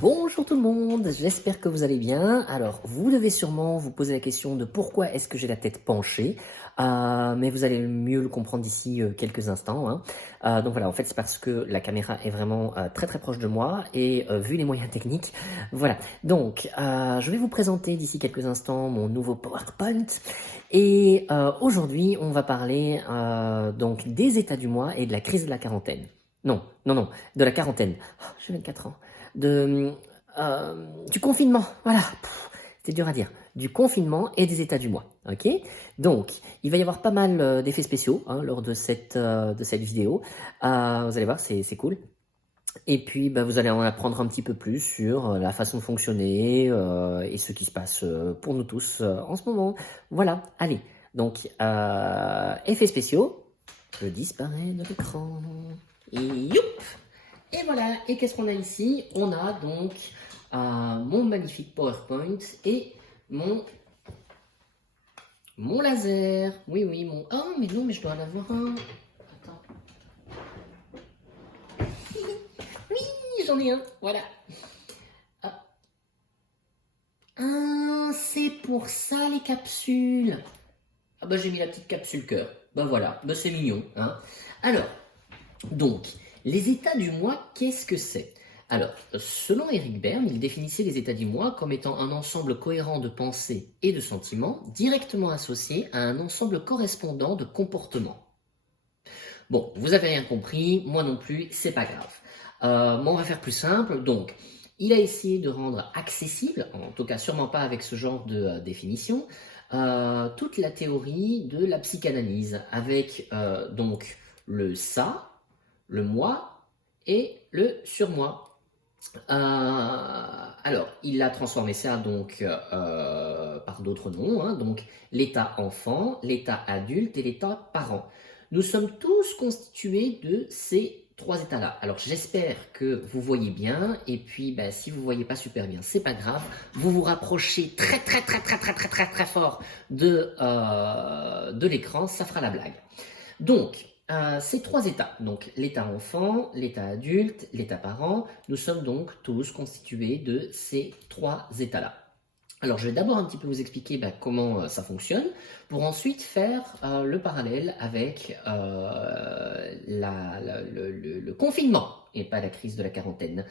Bonjour tout le monde, j'espère que vous allez bien. Alors, vous devez sûrement vous poser la question de pourquoi est-ce que j'ai la tête penchée, mais vous allez mieux le comprendre d'ici quelques instants, hein. Donc voilà, en fait c'est parce que la caméra est vraiment très très proche de moi et vu les moyens techniques, voilà. Donc, je vais vous présenter d'ici quelques instants mon nouveau PowerPoint et aujourd'hui on va parler donc des états du mois et de la crise de la quarantaine. Non, non, non, de la quarantaine. Oh, j'ai 24 ans de, du confinement, voilà, c'était dur à dire, du confinement et des états du mois, ok. Donc, il va y avoir pas mal d'effets spéciaux hein, lors de cette vidéo, vous allez voir, c'est cool. Et puis, bah, vous allez en apprendre un petit peu plus sur la façon de fonctionner et ce qui se passe pour nous tous en ce moment. Voilà, allez, donc, effets spéciaux, je disparais de l'écran, et youp. Et voilà, et qu'est-ce qu'on a ici? On a donc mon magnifique PowerPoint et mon laser. Oui, oui, mon... Oh, mais non, mais je dois en avoir un. Attends. Oui, j'en ai un, voilà. Ah, c'est pour ça les capsules. Ah bah j'ai mis la petite capsule cœur. Bah voilà, bah c'est mignon, hein. Alors, donc, les états du mois, qu'est-ce que c'est? Alors, selon Eric Berne, il définissait les états du mois comme étant un ensemble cohérent de pensées et de sentiments directement associés à un ensemble correspondant de comportements. Bon, vous avez rien compris, moi non plus, c'est pas grave. Mais on va faire plus simple. Donc, il a essayé de rendre accessible, en tout cas sûrement pas avec ce genre de définition, toute la théorie de la psychanalyse, avec donc le ça, le moi et le surmoi. Alors, il a transformé ça donc par d'autres noms, hein, donc l'état enfant, l'état adulte et l'état parent. Nous sommes tous constitués de ces trois états-là. Alors, j'espère que vous voyez bien, et puis ben, si vous ne voyez pas super bien, c'est pas grave. Vous vous rapprochez très fort de l'écran, ça fera la blague. Donc, ces trois états, donc l'état enfant, l'état adulte, l'état parent, nous sommes donc tous constitués de ces trois états-là. Alors, je vais d'abord un petit peu vous expliquer comment ça fonctionne, pour ensuite faire le parallèle avec le confinement, et pas la crise de la quarantaine.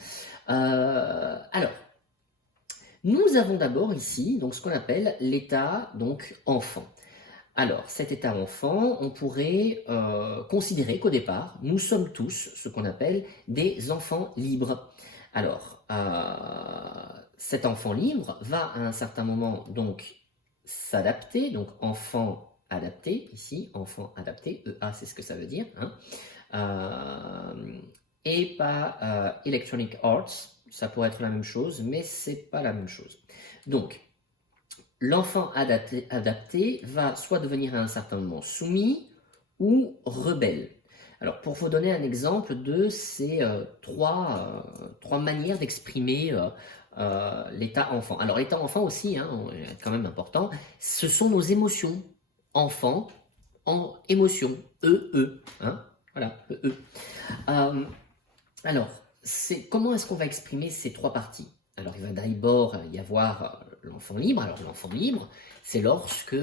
Alors, nous avons d'abord ici donc, ce qu'on appelle l'état donc, enfant. Alors, cet état enfant, on pourrait considérer qu'au départ, nous sommes tous ce qu'on appelle des enfants libres. Alors, cet enfant libre va à un certain moment donc s'adapter, donc enfant adapté, ici, enfant adapté, EA c'est ce que ça veut dire, hein, et pas Electronic Arts, ça pourrait être la même chose, mais c'est pas la même chose. Donc, l'enfant adapté va soit devenir à un certain moment soumis ou rebelle. Alors, pour vous donner un exemple de ces trois manières d'exprimer l'état enfant. Alors, l'état enfant aussi, hein, quand même important, ce sont nos émotions. Enfant, en émotion, hein, voilà, alors, comment est-ce qu'on va exprimer ces trois parties? Alors, il va d'abord y avoir l'enfant libre. Alors, l'enfant libre, c'est lorsque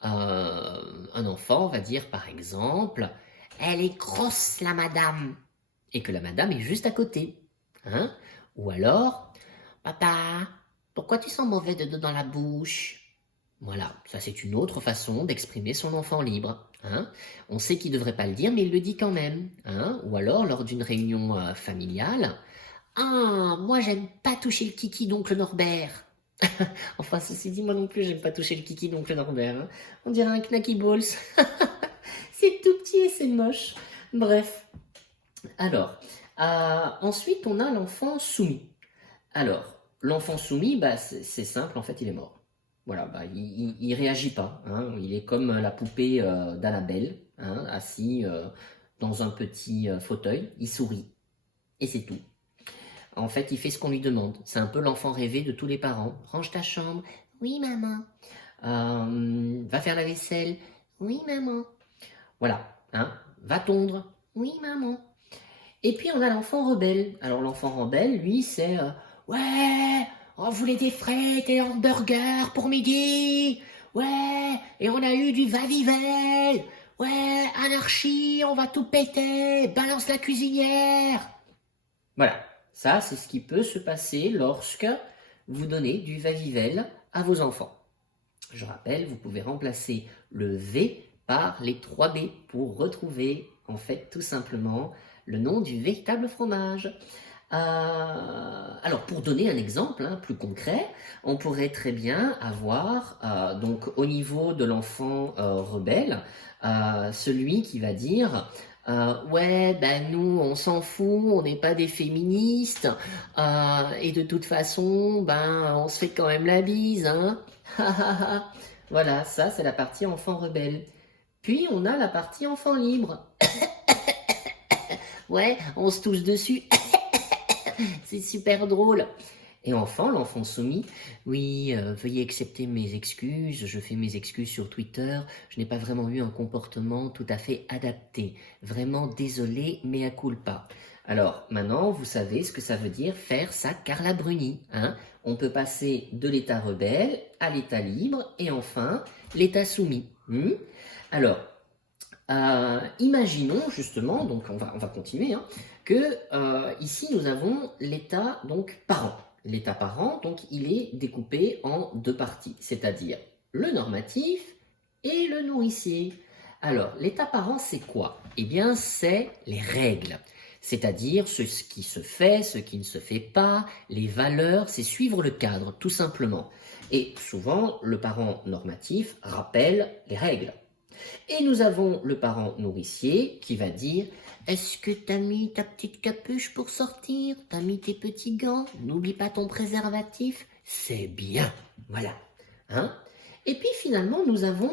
un enfant va dire, par exemple, « Elle est grosse, la madame !» et que la madame est juste à côté. Hein? Ou alors, « Papa, pourquoi tu sens mauvais de dos dans la bouche ?» Voilà, ça c'est une autre façon d'exprimer son enfant libre. Hein. On sait qu'il ne devrait pas le dire, mais il le dit quand même. Hein. Ou alors, lors d'une réunion familiale, « Ah, moi j'aime pas toucher le kiki d'oncle Norbert. » Enfin, ceci dit, moi non plus, j'aime pas toucher le kiki d'oncle Norbert. Hein. On dirait un knacky balls. C'est tout petit et c'est moche. Bref. Alors, ensuite, on a l'enfant soumis. Alors, l'enfant soumis, c'est simple, en fait, il est mort. Voilà, il réagit pas. Hein. Il est comme la poupée d'Annabelle, hein, assis dans un petit fauteuil. Il sourit. Et c'est tout. En fait, il fait ce qu'on lui demande. C'est un peu l'enfant rêvé de tous les parents. Range ta chambre. Oui, maman. Va faire la vaisselle. Oui, maman. Voilà. Hein. Va tondre. Oui, maman. Et puis, on a l'enfant rebelle. Alors, l'enfant rebelle, lui, c'est... Ouais, on voulait des frites et un hamburger pour midi. Ouais, et on a eu du va-vivelle. Ouais, anarchie, on va tout péter. Balance la cuisinière. Voilà, ça c'est ce qui peut se passer lorsque vous donnez du va-vivelle à vos enfants. Je rappelle, vous pouvez remplacer le V par les 3 B pour retrouver en fait tout simplement le nom du véritable fromage. Alors pour donner un exemple plus concret, on pourrait très bien avoir donc au niveau de l'enfant rebelle, celui qui va dire ouais ben nous on s'en fout, on n'est pas des féministes et de toute façon ben on se fait quand même la bise hein. Voilà, ça c'est la partie enfant rebelle. Puis on a la partie enfant libre. Ouais, on se touche dessus. C'est super drôle. Et enfin, l'enfant soumis, oui, veuillez accepter mes excuses, je fais mes excuses sur Twitter, je n'ai pas vraiment eu un comportement tout à fait adapté. Vraiment désolé, mea culpa. Alors, maintenant, vous savez ce que ça veut dire faire sa Carla Bruni. Hein. On peut passer de l'état rebelle à l'état libre et enfin, l'état soumis. Alors, imaginons justement, donc on va continuer, que ici nous avons l'état donc parent. L'état parent, donc il est découpé en 2 parties, c'est-à-dire le normatif et le nourricier. Alors, l'état parent, c'est quoi? Eh bien, c'est les règles. C'est-à-dire ce qui se fait, ce qui ne se fait pas, les valeurs, c'est suivre le cadre, tout simplement. Et souvent, le parent normatif rappelle les règles. Et nous avons le parent nourricier qui va dire « Est-ce que t'as mis ta petite capuche pour sortir? T'as mis tes petits gants? N'oublie pas ton préservatif? C'est bien !» Voilà. Hein? Et puis finalement, nous avons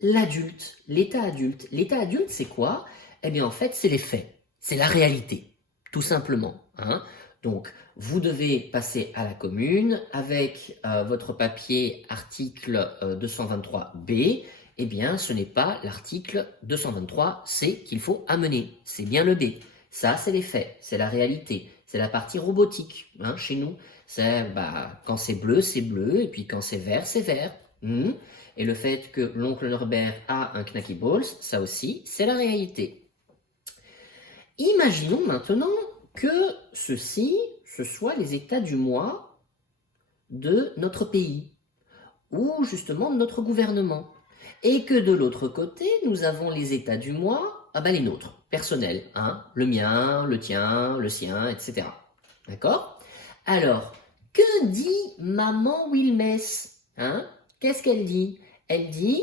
l'adulte, l'état adulte. L'état adulte, c'est quoi? Eh bien en fait, c'est les faits. C'est la réalité, tout simplement. Hein? Donc, vous devez passer à la commune avec votre papier article 223B. Eh bien, ce n'est pas l'article 223C qu'il faut amener, c'est bien le D. Ça, c'est les faits, c'est la réalité, c'est la partie robotique. Hein, chez nous, c'est quand c'est bleu, et puis quand c'est vert, c'est vert. Et le fait que l'oncle Norbert a un Knacky Balls, ça aussi, c'est la réalité. Imaginons maintenant que ceci, ce soit les états du mois de notre pays, ou justement de notre gouvernement. Et que de l'autre côté, nous avons les états du mois, les nôtres, personnels, hein, le mien, le tien, le sien, etc. D'accord? Alors, que dit maman Wilmès? Hein? Qu'est-ce qu'elle dit? Elle dit,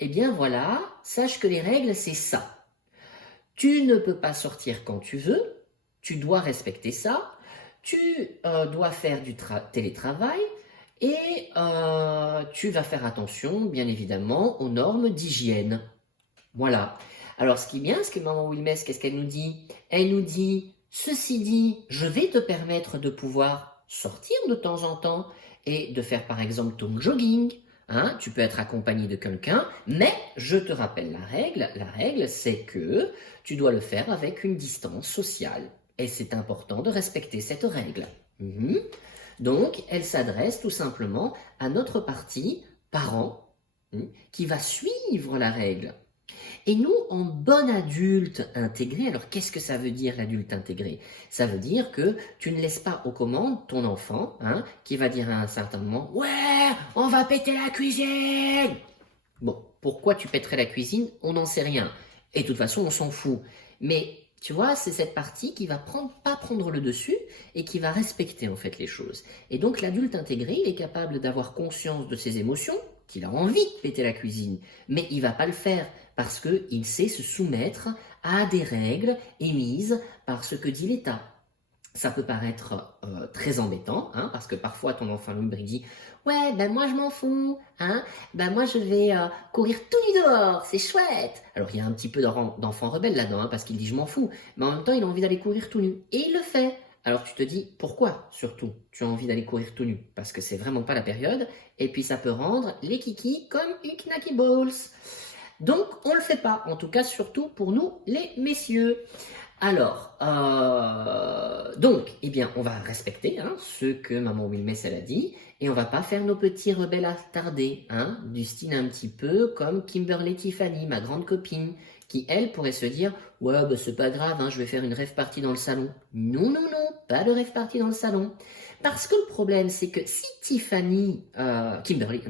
eh bien voilà, sache que les règles, c'est ça. Tu ne peux pas sortir quand tu veux, tu dois respecter ça, tu dois faire du télétravail, et tu vas faire attention, bien évidemment, aux normes d'hygiène. Voilà. Alors, ce qui est bien, ce que maman Wilmès, qu'est-ce qu'elle nous dit? Elle nous dit, ceci dit, je vais te permettre de pouvoir sortir de temps en temps et de faire par exemple ton jogging. Hein, tu peux être accompagné de quelqu'un, mais je te rappelle la règle. La règle, c'est que tu dois le faire avec une distance sociale. Et c'est important de respecter cette règle. Donc, elle s'adresse tout simplement à notre partie parent qui va suivre la règle. Et nous, en bon adulte intégré, alors qu'est-ce que ça veut dire l'adulte intégré? Ça veut dire que tu ne laisses pas aux commandes ton enfant qui va dire à un certain moment « Ouais, on va péter la cuisine !» Bon, pourquoi tu pèterais la cuisine? On n'en sait rien. Et de toute façon, on s'en fout. Mais tu vois, c'est cette partie qui va pas prendre le dessus et qui va respecter en fait les choses. Et donc l'adulte intégré, il est capable d'avoir conscience de ses émotions, qu'il a envie de péter la cuisine, mais il va pas le faire parce qu'il sait se soumettre à des règles émises par ce que dit l'État. Ça peut paraître très embêtant, parce que parfois ton enfant libre il dit « Ouais, moi je m'en fous, moi je vais courir tout nu dehors, c'est chouette !» Alors il y a un petit peu d'enfant rebelle là-dedans, parce qu'il dit « Je m'en fous », mais en même temps il a envie d'aller courir tout nu, et il le fait. Alors tu te dis « Pourquoi, surtout, tu as envie d'aller courir tout nu ?» Parce que c'est vraiment pas la période, et puis ça peut rendre les kikis comme une Knacky Balls. Donc on le fait pas, en tout cas surtout pour nous les messieurs. Alors, donc, eh bien, on va respecter hein, ce que maman Wilmès elle a dit, et on va pas faire nos petits rebelles attardés, hein, du style un petit peu comme Kimberly Tiffany, ma grande copine, qui elle pourrait se dire, ouais, bah c'est pas grave, hein, je vais faire une rave party dans le salon. Non, non, non, pas de rave party dans le salon. Parce que le problème, c'est que si Tiffany, Kimberly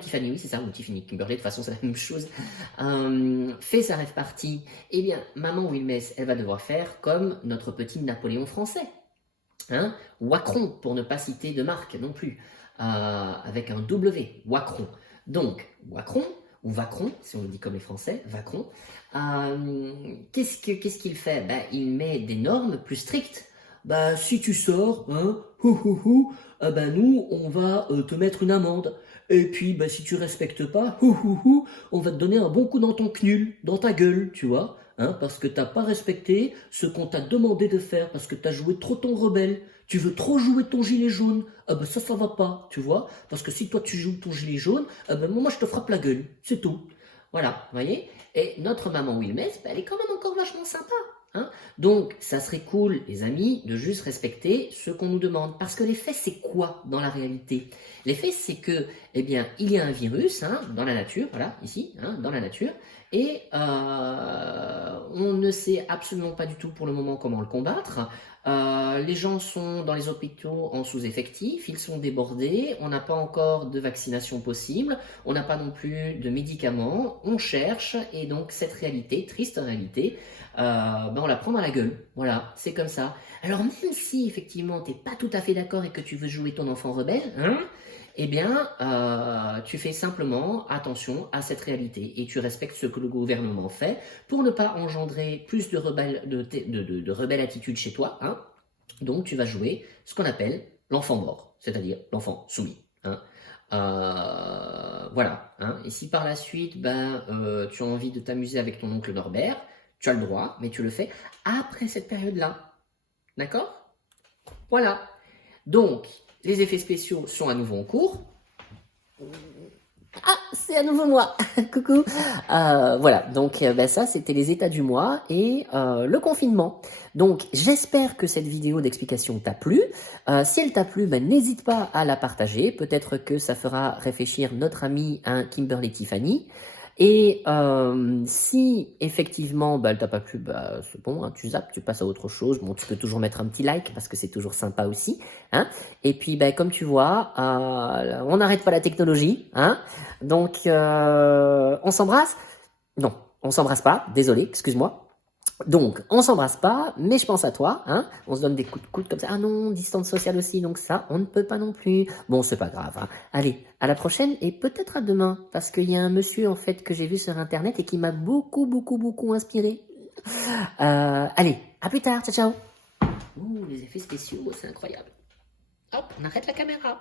Tiffany, oui c'est ça, ou Tiffany Kimberly, de toute façon c'est la même chose, fait sa rave party, eh bien, maman Wilmès, elle va devoir faire comme notre petit Napoléon français, hein, Wacron, pour ne pas citer de marque non plus, avec un W, Wacron. Donc, Wacron, ou Vacron, si on le dit comme les Français, Vacron, qu'est-ce qu'il fait? Ben, il met des normes plus strictes. Bah, si tu sors, hein, ben nous, on va te mettre une amende. Et puis, bah, si tu respectes pas, on va te donner un bon coup dans ton knul, dans ta gueule, tu vois, hein, parce que t'as pas respecté ce qu'on t'a demandé de faire, parce que t'as joué trop ton rebelle. Tu veux trop jouer ton gilet jaune, ah ben ça va pas, tu vois, parce que si toi tu joues ton gilet jaune, ah ben moi je te frappe la gueule, c'est tout. Voilà, vous voyez. Et notre maman Wilmès, ben, elle est quand même encore vachement sympa. Hein. Donc, ça serait cool, les amis, de juste respecter ce qu'on nous demande. Parce que les faits, c'est quoi dans la réalité? Les faits, c'est que, eh bien, il y a un virus hein, dans la nature, voilà, ici, hein, dans la nature, et on ne sait absolument pas du tout pour le moment comment le combattre. Les gens sont dans les hôpitaux en sous-effectif, ils sont débordés, on n'a pas encore de vaccination possible, on n'a pas non plus de médicaments, on cherche, et donc cette réalité, triste réalité, ben on la prend dans la gueule. Voilà, c'est comme ça. Alors même si effectivement t'es pas tout à fait d'accord et que tu veux jouer ton enfant rebelle, hein, eh bien tu fais simplement attention à cette réalité et tu respectes ce que le gouvernement fait pour ne pas engendrer plus de rebelle attitude chez toi. Hein. Donc tu vas jouer ce qu'on appelle l'enfant mort, c'est-à-dire l'enfant soumis. Hein. Voilà. Hein. Et si par la suite, ben, tu as envie de t'amuser avec ton oncle Norbert, tu as le droit, mais tu le fais après cette période-là. D'accord? Voilà. Donc, les effets spéciaux sont à nouveau en cours. Ah, c'est à nouveau moi. Coucou. Voilà, donc ben ça, c'était les états du mois et le confinement. Donc, j'espère que cette vidéo d'explication t'a plu. Si elle t'a plu, ben, n'hésite pas à la partager. Peut-être que ça fera réfléchir notre amie hein, Kimberly Tiffany. Et si effectivement elle t'a pas plu, bah, c'est bon, hein, tu zappes, tu passes à autre chose. Bon, tu peux toujours mettre un petit like parce que c'est toujours sympa aussi. Hein. Et puis, comme tu vois, on n'arrête pas la technologie. Hein. Donc, on s'embrasse? Non, on s'embrasse pas. Désolé, excuse-moi. Donc, on s'embrasse pas, mais je pense à toi, hein. On se donne des coups de coude comme ça. Ah non, distance sociale aussi, donc ça, on ne peut pas non plus. Bon, c'est pas grave. Hein. Allez, à la prochaine et peut-être à demain, parce qu'il y a un monsieur en fait que j'ai vu sur internet et qui m'a beaucoup inspiré. Allez, à plus tard, ciao ciao. Ouh, les effets spéciaux, c'est incroyable. Hop, on arrête la caméra.